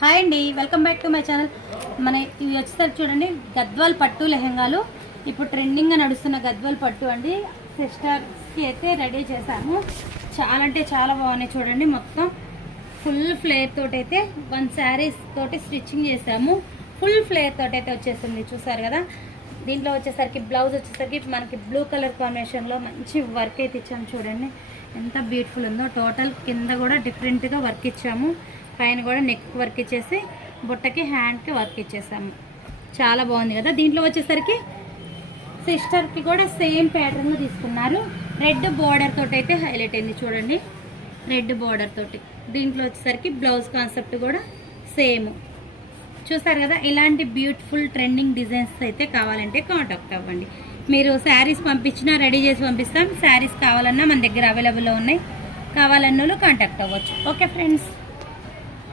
Hi అండి, welcome back to my channel. మన ఇవి వచ్చేసరికి చూడండి, గద్వాల్ పట్టు లెహెంగాలు. ఇప్పుడు ట్రెండింగ్గా నడుస్తున్న గద్వాల్ పట్టు అండి. సిస్టర్స్కి అయితే రెడీ చేశాము. చాలా అంటే చాలా బాగున్నాయి చూడండి. మొత్తం ఫుల్ ఫ్లేర్ తోటి అయితే 1 శారీస్ తోటి స్టిచ్చింగ్ చేసాము. ఫుల్ ఫ్లేర్ తోటి అయితే వచ్చేసింది, చూసారు కదా. దీంట్లో వచ్చేసరికి బ్లౌజ్ వచ్చేసరికి మనకి బ్లూ కలర్ కాంబినేషన్లో మంచి వర్క్ అయితే ఇచ్చాము. చూడండి ఎంత బ్యూటిఫుల్ ఉందో. టోటల్ కింద కూడా డిఫరెంట్గా వర్క్ ఇచ్చాము. పైన కూడా నెక్ వర్క్ ఇచ్చేసి బుట్టకి హ్యాండ్కి వర్క్ ఇచ్చేసాము. చాలా బాగుంది కదా. దీంట్లో వచ్చేసరికి సిస్టర్కి కూడా సేమ్ ప్యాటర్న్లో తీసుకున్నారు. రెడ్ బార్డర్ తోటి అయితే హైలైట్ అయింది చూడండి, రెడ్ బార్డర్ తోటి. దీంట్లో వచ్చేసరికి బ్లౌజ్ కాన్సెప్ట్ కూడా సేమ్. చూసారు కదా. ఇలాంటి బ్యూటిఫుల్ ట్రెండింగ్ డిజైన్స్ అయితే కావాలంటే కాంటాక్ట్ అవ్వండి. మీరు శారీస్ పంపించినా రెడీ చేసి పంపిస్తాం. శారీస్ కావాలన్నా మన దగ్గర అవైలబుల్లో ఉన్నాయి. కావాలన్న వాళ్ళు కాంటాక్ట్ అవ్వచ్చు. Okay friends.